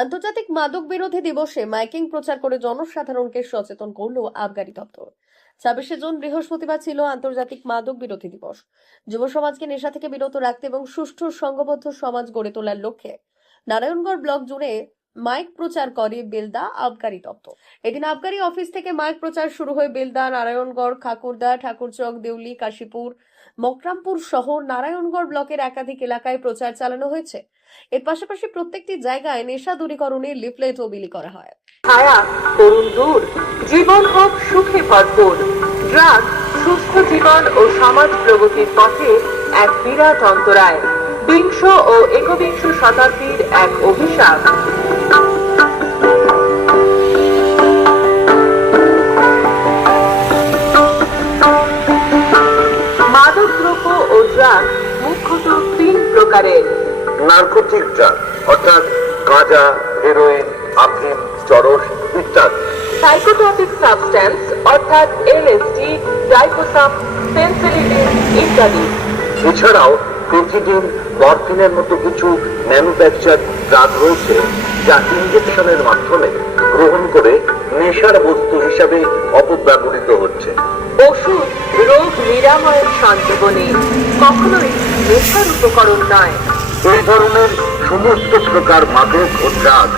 আন্তর্জাতিক মাদক বিরোধী দিবসে মাইকিং প্রচার করে জনসাধারণকে সচেতন করল আবগারি দপ্তর। ছাব্বিশে জুন বৃহস্পতিবার ছিল আন্তর্জাতিক মাদক বিরোধী দিবস। যুব সমাজকে নেশা থেকে বিরত রাখতে এবং সুষ্ঠু, সংঘবদ্ধ সমাজ গড়ে তোলার লক্ষ্যে নারায়ণগড় ব্লক জুড়ে মাইক প্রচার করে বেলদা আবগারি দপ্তর। এদিন আবগারি অফিস থেকে মাইক প্রচার শুরু হয় বেলদা, নারায়ণগড় খাকুরদা ঠাকুরচক, দেউলি, কাশীপুর মকরামপুর সহ নারায়ণগড় ব্লকের একাধিক এলাকায় প্রচার চালানো হয়েছে। এর পাশাপাশি প্রত্যেকটি জায়গায় নেশা দূরীকরণে লিফলেটও বিলি করা হয়। ছায়া তরুণ দূর, জীবন হোক, সুখে ভরপুর ড্রাগ, সুস্থ জীবন ও সমাজ প্রগতির পথে এক বিরাট অন্তরায়। বিংশ ও একবিংশ শতাব্দীর এক অভিশাপ। দ্রব্য ও ড্রাগ মুখ্যত তিন প্রকারের। নার্কোটিক ড্রাগ অর্থাৎ গাঁজা হেরোইন আফিম চরস ইত্যাদি। সাইকোট্রপিক সাবস্ট্যান্স অর্থাৎ এলএসডি ডাইকোসাম পেনসিলিন ইত্যাদি। এছাড়াও পেথিডিন মরফিনের মতো কিছু ম্যানুফ্যাকচার ড্রাগ রয়েছে যা ইঞ্জেকশনের মাধ্যমে গ্রহণ করে নেশার বস্তু হিসাবে অপব্যবহৃত হচ্ছে। ওষুধ রোগ নিরাময়ের সঞ্জীবনী কখনোই নেশার উপকরণ নয়। এই ধরনের সমস্ত প্রকার মাদক ও ড্রাগ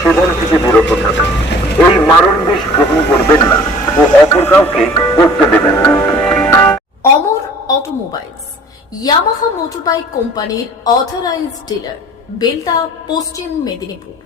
সেবন থেকে বিরত থাকুন এই মারণ বিষ গ্রহণ করবেন না ও অপর কাউকে করতে দেবেন না। অমর অটোমোবাইলস ইয়ামাহা মোটরবাইক কোম্পানির অথরাইজড ডিলার বেলদা পশ্চিম মেদিনীপুর।